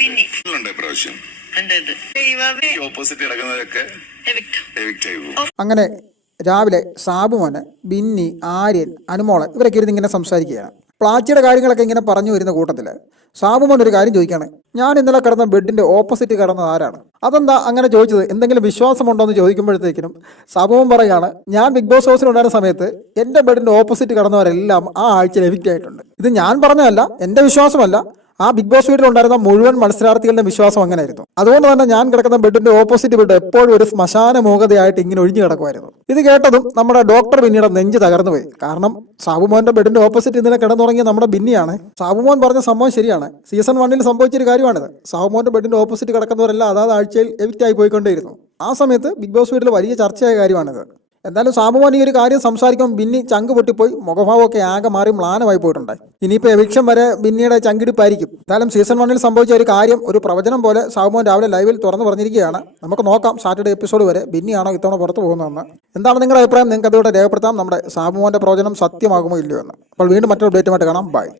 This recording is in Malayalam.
ബിന്നി ഈ ഓപ്പോസിറ്റ് കിടക്കുന്നതൊക്കെ എവിക്ട് എവിക്റ്റ് ആയി അങ്ങനെ രാവിലെ സാബുമോന് ബിന്നി ആര്യൻ അനുമോളൻ ഇവരൊക്കെ ഇരുന്ന് ഇങ്ങനെ സംസാരിക്കുകയാണ്. പ്ലാച്ചിയുടെ കാര്യങ്ങളൊക്കെ ഇങ്ങനെ പറഞ്ഞു വരുന്ന കൂട്ടത്തിൽ സാബുമോൻ ഒരു കാര്യം ചോദിക്കാണ്. ഞാൻ ഇന്നലെ കിടന്ന ബെഡിന്റെ ഓപ്പോസിറ്റ് കിടന്നത് ആരാണ്? അതെന്താ അങ്ങനെ ചോദിച്ചത്? എന്തെങ്കിലും വിശ്വാസമുണ്ടോ എന്ന് ചോദിക്കുമ്പോഴത്തേക്കിനും സാബുമോൻ പറയുകയാണ് ഞാൻ ബിഗ് ബോസ് ഹൗസിൽ ഉണ്ടായിരുന്ന സമയത്ത് എന്റെ ബെഡിന്റെ ഓപ്പോസിറ്റ് കിടന്നവരെല്ലാം ആ ആഴ്ച എവിക്റ്റ് ആയിട്ടുണ്ട്. ഇത് ഞാൻ പറഞ്ഞതല്ല എന്റെ വിശ്വാസമല്ല. ആ ബിഗ് ബോസ് വീട്ടിലുണ്ടായിരുന്ന മുഴുവൻ മത്സരാർത്ഥികളുടെ വിശ്വാസം അങ്ങനെയായിരുന്നു. അതുകൊണ്ട് തന്നെ ഞാൻ കിടക്കുന്ന ബെഡിന്റെ ഓപ്പോസിറ്റ് ബെഡ് എപ്പോഴും ഒരു ശ്മശാന മൂകതയായിട്ട് ഇങ്ങനെ ഒഴിഞ്ഞു കിടക്കുമായിരുന്നു. ഇത് കേട്ടതും നമ്മുടെ ഡോക്ടർ പിന്നീട് നെഞ്ച് തകർന്നു പോയി. കാരണം സാബുമോന്റെ ബെഡിന്റെ ഓപ്പോസിറ്റ് ഇന്നലെ കിടന്നുറങ്ങിയ നമ്മുടെ ബിന്നിയാണ്. സാബുമോൻ പറഞ്ഞ സംഭവം ശരിയാണ്. സീസൺ വണ്ണിൽ സംഭവിച്ചൊരു കാര്യമാണിത്. സാബുമോന്റെ ബെഡിന്റെ ഓപ്പോസിറ്റ് കിടക്കുന്നവരെല്ലാം അതാത് ആഴ്ചയിൽ എവിക്റ്റ് ആയി പോയിക്കൊണ്ടേയിരുന്നു. ആ സമയത്ത് ബിഗ് ബോസ് വീട്ടിൽ വലിയ ചർച്ചയായ കാര്യമാണിത്. എന്തായാലും സാബുമോൻ ഈ ഒരു കാര്യം സംസാരിക്കുമ്പോൾ ബിന്നി ചങ്ക് പൊട്ടിപ്പോയി. മുഖഭാവമൊക്കെ ആകെ മാറി മ്ലാനമായി പോയിട്ടുണ്ടായി ഇനിയിപ്പോൾ എവിക്ഷം വരെ ബിന്നിയുടെ ചങ്കിടിപ്പായിരിക്കും. എന്തായാലും സീസൺ വണ്ണിൽ സംഭവിച്ച ഒരു കാര്യം ഒരു പ്രവചനം പോലെ സാബുമോൻ രാവിലെ ലൈവിൽ തുറന്നു പറഞ്ഞിരിക്കുകയാണ്. നമുക്ക് നോക്കാം സാറ്റർഡേ എപ്പിസോഡ് വരെ ബിന്നിയാണോ ഇത്തവണ പുറത്തു പോകുന്നതെന്ന്. എന്താണ് നിങ്ങളുടെ അഭിപ്രായം? നിങ്ങൾക്ക് അതിലൂടെ രേഖപ്പെടുത്താം. നമ്മുടെ സാബുമോന്റെ പ്രവചനം സത്യമാകുമോ ഇല്ലയോ എന്ന്. അപ്പോൾ വീണ്ടും മറ്റൊരു അപ്ഡേറ്റുമായിട്ട് കാണാം. ബൈ